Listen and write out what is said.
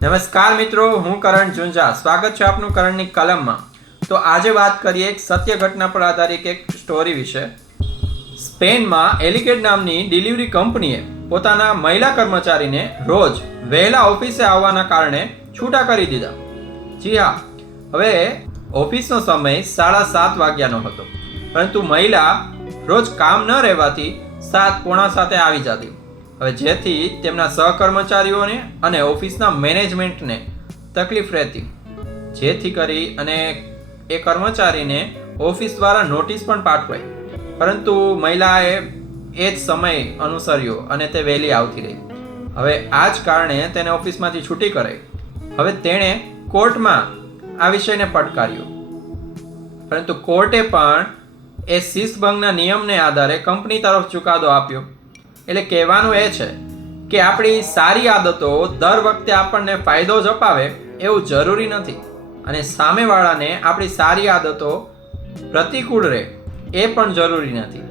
નમસ્કાર મિત્રો, હું કરણ ઝુંઝા. સ્વાગત છે આપનું કરણની કલમમાં. તો આજે વાત કરીએ એક સત્ય ઘટના પર આધારિત એક સ્ટોરી વિશે. સ્પેનમાં એલિકેટ નામની ડિલિવરી કંપનીએ પોતાના મહિલા કર્મચારીને રોજ વહેલા ઓફિસે આવવાના કારણે છૂટા કરી દીધા. જી હા, હવે ઓફિસનો સમય 7:30 વાગ્યાનો હતો, પરંતુ મહિલા રોજ કામ ન રહેવાથી 7:45 આવી જતી. હવે જેથી તેમના સહકર્મચારીઓને અને ઓફિસના મેનેજમેન્ટને તકલીફ રહેતી, જેથી કરી અને એ કર્મચારીને ઓફિસ દ્વારા નોટિસ પણ પાઠવાઈ, પરંતુ મહિલાએ એ જ સમય અનુસર્યો અને તે વહેલી આવતી રહી. હવે આ જ કારણે તેને ઓફિસમાંથી છૂટી કરાઈ. હવે તેણે કોર્ટમાં આ વિષયને પડકાર્યો, પરંતુ કોર્ટે પણ એ શિસ્તભંગના નિયમને આધારે કંપની તરફ ચુકાદો આપ્યો. એટલે કહેવાનું એ છે કે આપણી સારી આદતો દર વખતે આપણને ફાયદો જ અપાવે એવું જરૂરી નથી, અને સામેવાળાને આપણી સારી આદતો પ્રતિકૂળ રહે એ પણ જરૂરી નથી.